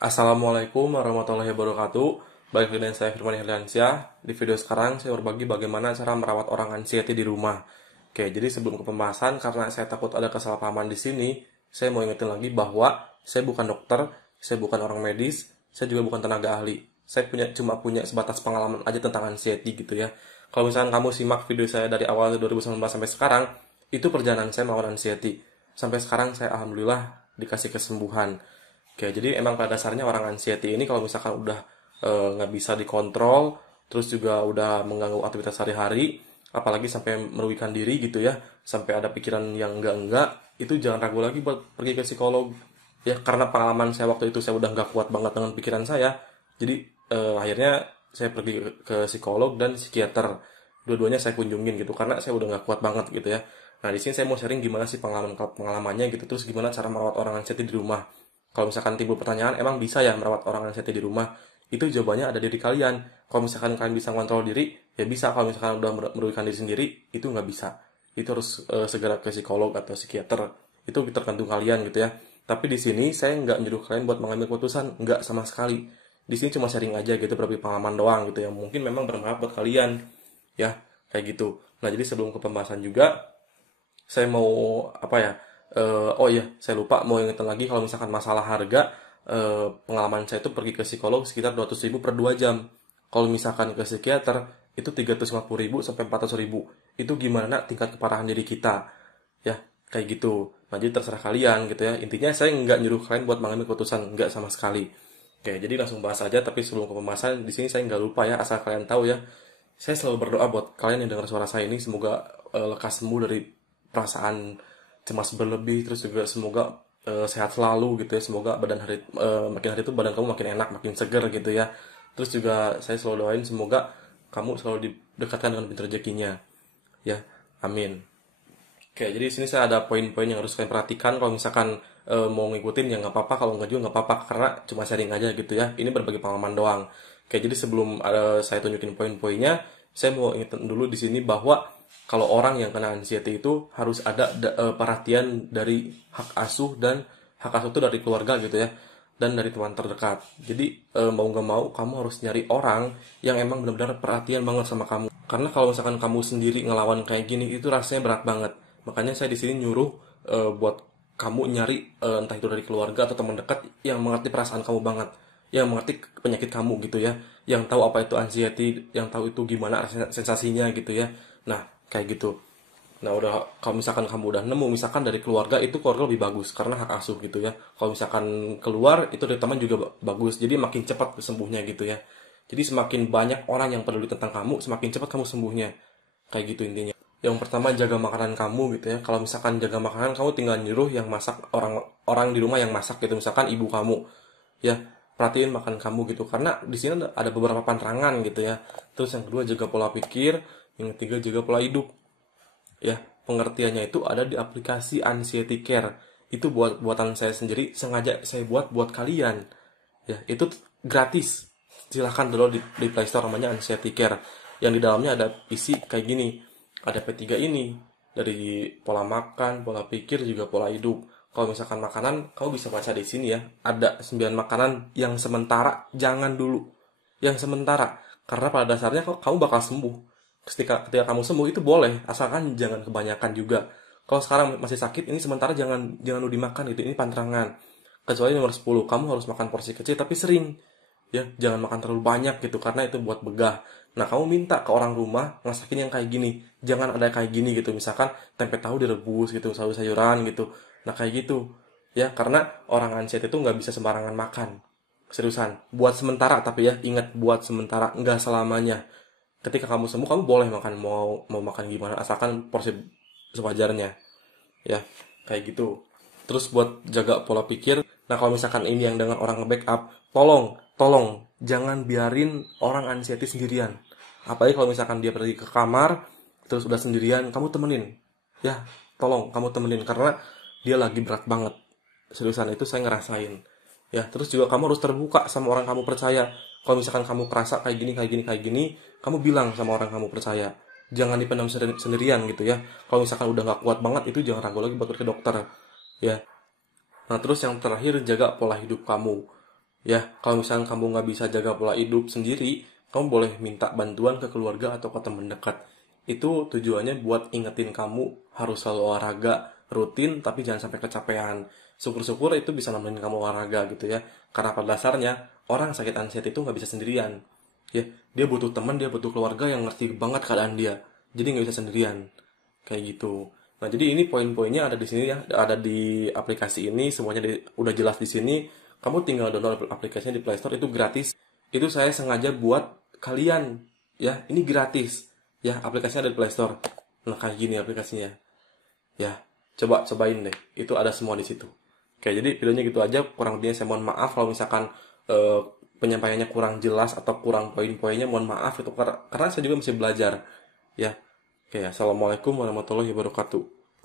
Assalamualaikum warahmatullahi wabarakatuh. Balik lagi dengan saya Firman Herliansyah. Di video sekarang saya berbagi bagaimana cara merawat orang anxiety di rumah. Oke, jadi sebelum ke pembahasan, karena saya takut ada kesalahpahaman di sini, saya mau ingetin lagi bahwa saya bukan dokter, saya bukan orang medis, saya juga bukan tenaga ahli. Saya cuma punya sebatas pengalaman aja tentang anxiety gitu ya. Kalau misalkan kamu simak video saya dari awal 2019 sampai sekarang, itu perjalanan saya melawan anxiety. Sampai sekarang saya alhamdulillah dikasih kesembuhan. Oke, jadi emang pada dasarnya orang anxiety ini kalau misalkan udah nggak bisa dikontrol, terus juga udah mengganggu aktivitas sehari-hari, apalagi sampai merugikan diri gitu ya, sampai ada pikiran yang enggak, itu jangan ragu lagi buat pergi ke psikolog. Ya, karena pengalaman saya waktu itu saya udah nggak kuat banget dengan pikiran saya, jadi akhirnya saya pergi ke psikolog dan psikiater. Dua-duanya saya kunjungin gitu, karena saya udah nggak kuat banget gitu ya. Nah, di sini saya mau sharing gimana sih pengalamannya gitu, terus gimana cara merawat orang anxiety di rumah. Kalau misalkan timbul pertanyaan, emang bisa ya merawat orang anxiety di rumah? Itu jawabannya ada di diri kalian. Kalau misalkan kalian bisa ngontrol diri, ya bisa. Kalau misalkan udah merugikan diri sendiri, itu nggak bisa. Itu harus segera ke psikolog atau psikiater. Itu tergantung kalian gitu ya. Tapi di sini saya nggak nyuruh kalian buat mengambil keputusan, nggak sama sekali. Di sini cuma sharing aja gitu, berbagi pengalaman doang gitu ya. Mungkin memang bermanfaat buat kalian, ya kayak gitu. Nah, jadi sebelum ke pembahasan juga, saya mau apa ya? Oh iya, saya lupa mau ingetin lagi kalau misalkan masalah harga, pengalaman saya itu pergi ke psikolog sekitar 200.000 per 2 jam. Kalau misalkan ke psikiater itu 350.000 sampai 400.000. Itu gimana tingkat keparahan diri kita, ya kayak gitu. Nah, jadi terserah kalian gitu ya. Intinya saya nggak nyuruh kalian buat mengambil keputusan, nggak sama sekali. Oke, jadi langsung bahas aja. Tapi sebelum ke pembahasan, di sini saya nggak lupa ya, asal kalian tahu ya. Saya selalu berdoa buat kalian yang dengar suara saya ini, semoga lekas sembuh dari perasaan cemas berlebih, terus juga semoga sehat selalu gitu ya, semoga makin hari itu badan kamu makin enak, makin seger gitu ya. Terus juga saya selalu doain semoga kamu selalu didekatkan dengan pintu rezekinya ya, amin. Oke, jadi di sini saya ada poin-poin yang harus kalian perhatikan. Kalau misalkan mau ngikutin ya nggak apa-apa, kalau nggak juga nggak apa-apa, karena cuma sharing aja gitu ya, ini berbagi pengalaman doang. Oke, jadi sebelum saya tunjukin poin-poinnya, saya mau ingetin dulu di sini bahwa kalau orang yang kena anxiety itu harus ada perhatian dari hak asuh, dan hak asuh itu dari keluarga gitu ya, dan dari teman terdekat. Jadi mau nggak mau kamu harus nyari orang yang emang benar-benar perhatian banget sama kamu. Karena kalau misalkan kamu sendiri ngelawan kayak gini itu rasanya berat banget. Makanya saya di sini nyuruh buat kamu nyari entah itu dari keluarga atau teman dekat yang mengerti perasaan kamu banget, yang mengerti penyakit kamu gitu ya, yang tahu apa itu anxiety, yang tahu itu gimana sensasinya gitu ya. Nah, kayak gitu. Nah, udah kalau misalkan kamu udah nemu, misalkan dari keluarga, itu keluarga lebih bagus karena hak asuh gitu ya. Kalau misalkan keluar itu dari teman juga bagus. Jadi makin cepat sembuhnya gitu ya. Jadi semakin banyak orang yang peduli tentang kamu, semakin cepat kamu sembuhnya. Kayak gitu intinya. Yang pertama, jaga makanan kamu gitu ya. Kalau misalkan jaga makanan, kamu tinggal nyuruh yang masak, orang di rumah yang masak gitu. Misalkan ibu kamu, ya perhatiin makan kamu gitu. Karena di sini ada beberapa pantangan gitu ya. Terus yang kedua, jaga pola pikir. Yang ketiga, jaga pola hidup. Ya, pengertiannya itu ada di aplikasi Anxiety Care. Itu buatan saya sendiri, sengaja saya buat buat kalian. Ya, itu gratis. Silahkan download di Play Store, namanya Anxiety Care. Yang di dalamnya ada isi kayak gini. Ada P3 ini. Dari pola makan, pola pikir, juga pola hidup. Kalau misalkan makanan, kamu bisa baca di sini ya. Ada 9 makanan yang sementara, jangan dulu. Yang sementara. Karena pada dasarnya kamu bakal sembuh. Ketika kamu sembuh itu boleh, asalkan jangan kebanyakan juga. Kalau sekarang masih sakit, ini sementara jangan lu dimakan gitu, ini pantangan. Kecuali nomor 10, kamu harus makan porsi kecil tapi sering. Ya, jangan makan terlalu banyak gitu karena itu buat begah. Nah, kamu minta ke orang rumah masakin yang kayak gini. Jangan ada kayak gini gitu, misalkan tempe tahu direbus gitu, sayur-sayuran gitu. Nah, kayak gitu. Ya, karena orang anxiety itu nggak bisa sembarangan makan. Seriusan, buat sementara tapi ya, ingat buat sementara, nggak selamanya. Ketika kamu sembuh, kamu boleh makan, mau makan gimana, asalkan porsi sewajarnya ya, kayak gitu. Terus buat jaga pola pikir, nah kalau misalkan ini yang dengan orang nge-backup, tolong jangan biarin orang anxiety sendirian. Apalagi kalau misalkan dia pergi ke kamar terus udah sendirian, kamu temenin ya, tolong kamu temenin, karena dia lagi berat banget. Seriusan, itu saya ngerasain ya. Terus juga kamu harus terbuka sama orang kamu percaya. Kalau misalkan kamu kerasa kayak gini, kamu bilang sama orang kamu percaya. Jangan dipendam sendirian gitu ya. Kalau misalkan udah nggak kuat banget, itu jangan ragu lagi buat ke dokter ya. Nah, terus yang terakhir, jaga pola hidup kamu. Ya, kalau misalnya kamu nggak bisa jaga pola hidup sendiri, kamu boleh minta bantuan ke keluarga atau ke teman dekat. Itu tujuannya buat ingetin kamu harus selalu olahraga rutin, tapi jangan sampai kecapean. Syukur-syukur itu bisa nemenin kamu olahraga gitu ya. Karena pada dasarnya, orang sakit anxiety itu nggak bisa sendirian. Ya, dia butuh teman, dia butuh keluarga yang ngerti banget keadaan dia. Jadi nggak bisa sendirian. Kayak gitu. Nah, jadi ini poin-poinnya ada di sini ya, ada di aplikasi ini, semuanya udah jelas di sini. Kamu tinggal download aplikasinya di Play Store, itu gratis. Itu saya sengaja buat kalian, ya, ini gratis. Ya, aplikasinya ada di Play Store. Nah, kayak gini aplikasinya. Ya, cobain deh. Itu ada semua di situ. Oke, jadi videonya gitu aja. Kurang lebihnya saya mohon maaf kalau misalkan eh, penyampaiannya kurang jelas atau kurang poin-poinnya, mohon maaf itu karena saya juga masih belajar. Ya. Oke, assalamualaikum warahmatullahi wabarakatuh.